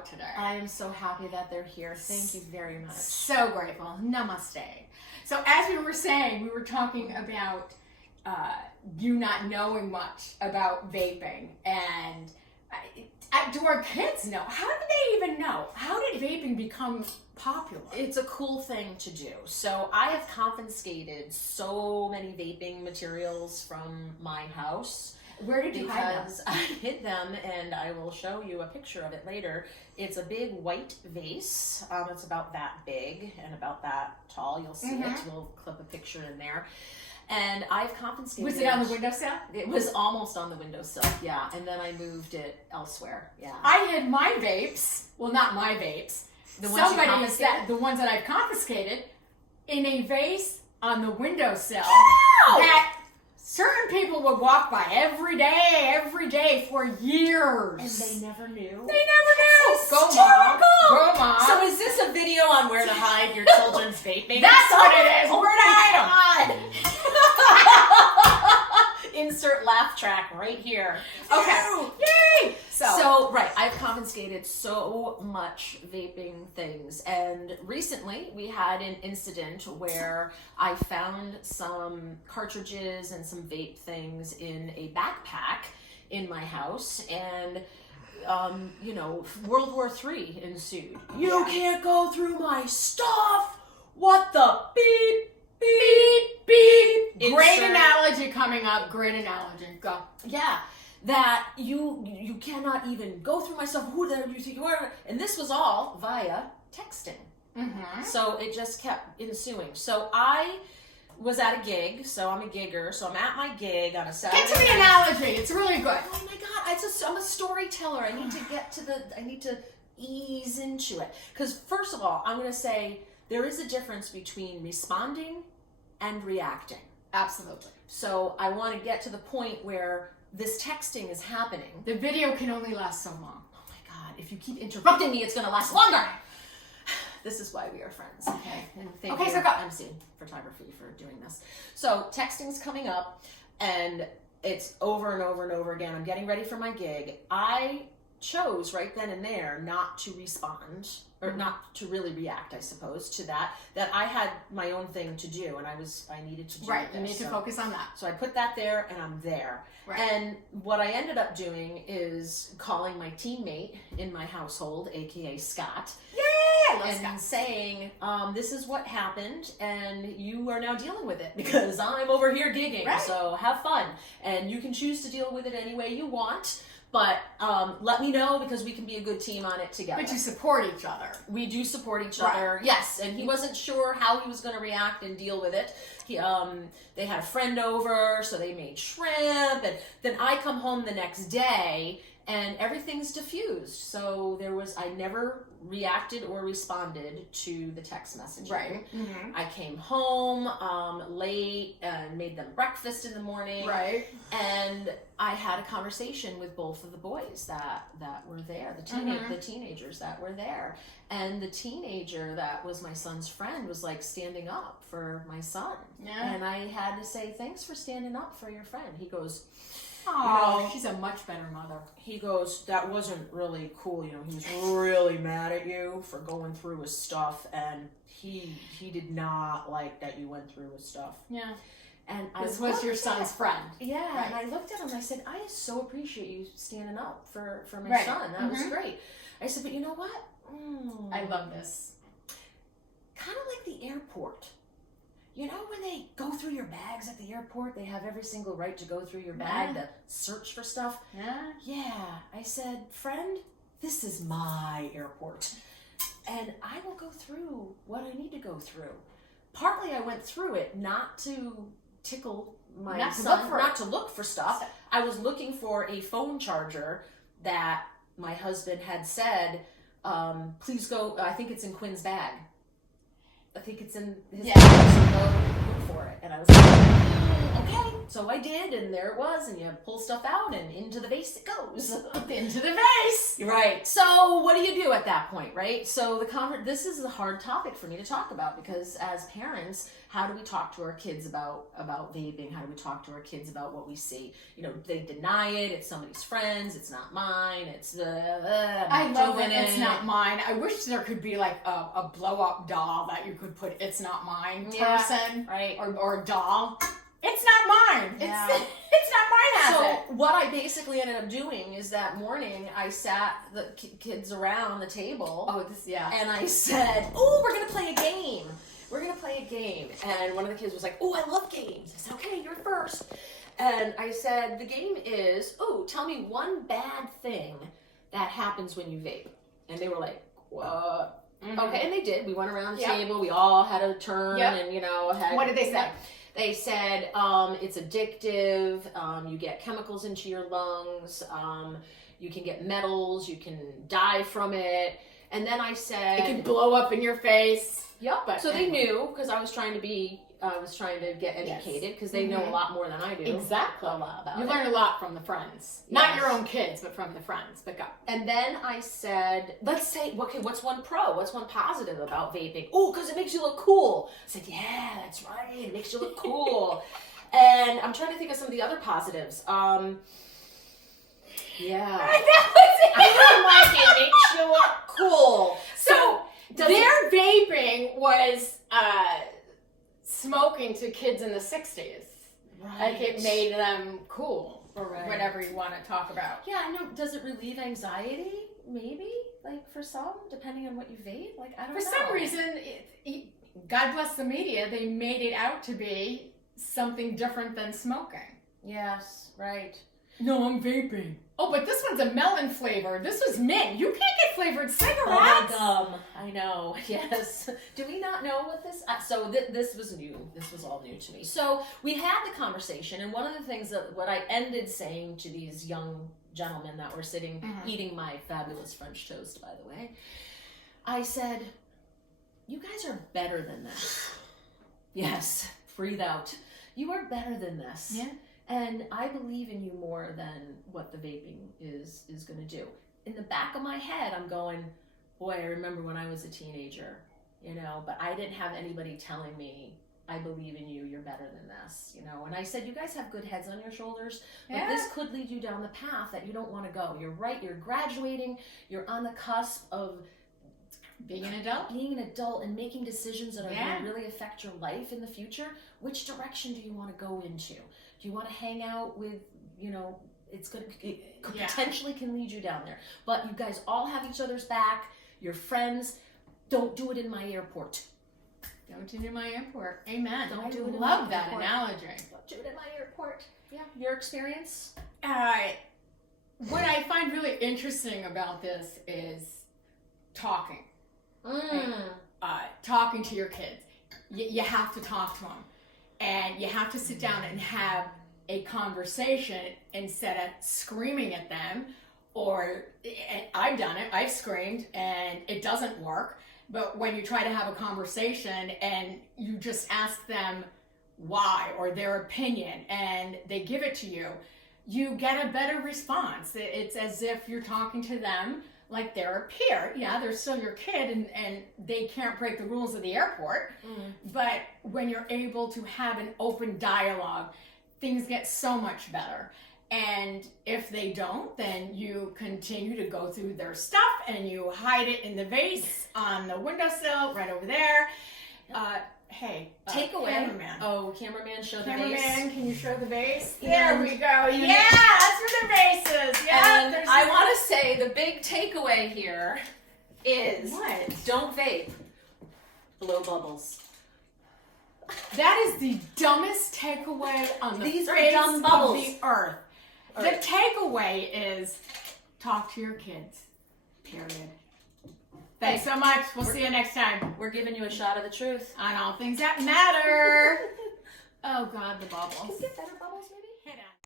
out today. I am so happy that they're here. Thank you very much. So grateful. Namaste. So as we were saying, we were talking about you not knowing much about vaping, and do our kids know? How did they even know? How did vaping become popular? It's a cool thing to do. So I have confiscated so many vaping materials from my house. Where did you hide them? Because I hid them, and I will show you a picture of it later. It's a big white vase. It's about that big and about that tall. You'll see it. We'll clip a picture in there. And I've confiscated. Was it on the windowsill? It was almost on the windowsill, yeah. And then I moved it elsewhere, yeah. I hid my vapes. Well, not my vapes. The ones you confiscated? The ones that I've confiscated in a vase on the windowsill. Wow! That certain people would walk by every day for years. And they never knew? They never knew. Go, Mom. Go, Mom. So is this a video on where to hide your children's vaping? That's what it is. Where to hide them. Insert laugh track right here. Okay. Yay! So, right, I've confiscated so much vaping things, and recently we had an incident where I found some cartridges and some vape things in a backpack in my house, and World War III ensued. You can't go through my stuff. What the beep, beep, beep. Great analogy coming up. Great analogy. Go. Yeah. That you cannot even go through my stuff. Who the hell do you think you are? And this was all via texting. Mm-hmm. So it just kept ensuing. So I was at a gig. So I'm a gigger. So I'm at my gig on a Saturday. Get to the analogy. It's really good. Oh my God! I'm a storyteller. I need to get to I need to ease into it. Because first of all, I'm going to say there is a difference between responding and reacting. Absolutely. So I want to get to the point where this texting is happening. The video can only last so long. Oh my God, if you keep interrupting me, it's going to last longer. This is why we are friends. Okay. And thank Okay, you, so go. MC Photography, for doing this. So texting's coming up, and it's over and over and over again. I'm getting ready for my gig. I chose right then and there not to respond, or not to really react, I suppose, to that I had my own thing to do, and I needed to do Right, this. you need to focus on that. So I put that there, and I'm there. Right. And what I ended up doing is calling my teammate in my household, aka Scott, and saying, this is what happened, and you are now dealing with it because I'm over here gigging. Right. So have fun, and you can choose to deal with it any way you want. But let me know, because we can be a good team on it together. But you support each other. We do support each Right. other, yes. And he wasn't sure how he was going to react and deal with it. They had a friend over, so they made shrimp. And then I come home the next day, and everything's diffused. So I never reacted or responded to the text messaging. Right. Mm-hmm. I came home late and made them breakfast in the morning. Right. And I had a conversation with both of the boys that were there, the teenagers that were there. And the teenager that was my son's friend was like standing up for my son. Yeah. And I had to say, thanks for standing up for your friend. He goes, oh, she's a much better mother. He goes, that wasn't really cool. He was really mad at you for going through his stuff, and he did not like that you went through his stuff. Yeah. And this was your son's friend. Yeah, right. And I looked at him and I said, I so appreciate you standing up for my right. son. That was great. I said, but you know what? I love this. Kind of like the airport. You know when they go through your bags at the airport, they have every single right to go through your bag to search for stuff? Yeah. Yeah. I said, friend, this is my airport. And I will go through what I need to go through. Partly I went through it not to tickle my son, not to look for stuff. I was looking for a phone charger that my husband had said, please go, I think it's in Quinn's bag. I think it's in his bag, so go look for it. And I was like, okay. So I did, and there it was, and you pull stuff out, and into the vase it goes. Into the vase. Right. So what do you do at that point, right? So this is a hard topic for me to talk about, because as parents, how do we talk to our kids about vaping? How do we talk to our kids about what we see? You know, they deny it. It's somebody's friends. It's not mine. It's I love it. It's not mine. I wish there could be like a blow up doll that you could put "It's not mine" person, right? Or a doll. It's not mine. Yeah. It's not mine. So what I basically ended up doing is that morning I sat the kids around the table. And I said, "Oh, we're gonna play a game. We're gonna play a game." And one of the kids was like, "Oh, I love games." I said, "Okay, you're first." And I said, "The game is, tell me one bad thing that happens when you vape." And they were like, "What?" Mm-hmm. Okay, and they did. We went around the table. We all had a turn, and what did they say? They said it's addictive. You get chemicals into your lungs. You can get metals. You can die from it. And then I said, it can blow up in your face. Yep. But so they knew, because I was trying to get educated, because they know a lot more than I do. Exactly. A lot about you it. learn a lot from the friends. Yes. Not your own kids, but from the friends. But go. And then I said, let's say, okay, what's one pro? What's one positive about vaping? Oh, because it makes you look cool. I said, yeah, that's right. It makes you look cool. And I'm trying to think of some of the other positives. Yeah. I'm like, it makes you look cool. So their vaping was smoking to kids in the 60s. Right. Like it made them cool, or whatever you want to talk about. Yeah, I know. Does it relieve anxiety? Maybe, like for some, depending on what you vape. Like I don't know. For some reason, God bless the media, they made it out to be something different than smoking. Yes, right. No, I'm vaping. Oh, but this one's a melon flavor. This was mint. You can't get flavored cigarettes. Oh, dumb. I know. Yes. Do we not know what this? So this was new. This was all new to me. So we had the conversation, and one of the things what I ended saying to these young gentlemen that were sitting eating my fabulous French toast, by the way, I said, "You guys are better than this." Yes. Breathe out. You are better than this. Yeah. And I believe in you more than what the vaping is going to do. In the back of my head, I'm going, boy, I remember when I was a teenager, but I didn't have anybody telling me, I believe in you, you're better than this, And I said, you guys have good heads on your shoulders, but this could lead you down the path that you don't want to go. You're right, you're graduating, you're on the cusp of being an adult and making decisions that are going to really affect your life in the future. Which direction do you want to go into? Do you want to hang out with, it potentially can lead you down there. But you guys all have each other's back. You're friends. Don't do it in my airport. Don't do it in my airport. Amen. Don't do it in love my that airport. analogy. Don't do it in my airport. Yeah. Your experience? What I find really interesting about this is talking. Talking to your kids. You have to talk to them. And you have to sit down and have a conversation instead of screaming at them. And I've done it. I've screamed and it doesn't work. But when you try to have a conversation and you just ask them why or their opinion and they give it to you, you get a better response. It's as if you're talking to them like they're a peer. Yeah, they're still your kid and they can't break the rules of the airport. But when you're able to have an open dialogue, things get so much better. And if they don't, then you continue to go through their stuff and you hide it in the vase on the windowsill right over there. Hey, takeaway. Cameraman. Oh, cameraman, show the vase. Cameraman, can you show the vase? And there we go. Yeah, that's where the vase is. Yeah. And I want to say the big takeaway here is what? Don't vape. Blow bubbles. That is the dumbest takeaway on the These face are dumb bubbles. of the earth. The takeaway is talk to your kids. Period. Thanks so much. We'll see you next time. We're giving you a shot of the truth. On all things that matter. Oh, God, the bubbles. Can you get better bubbles, maybe? Hit on.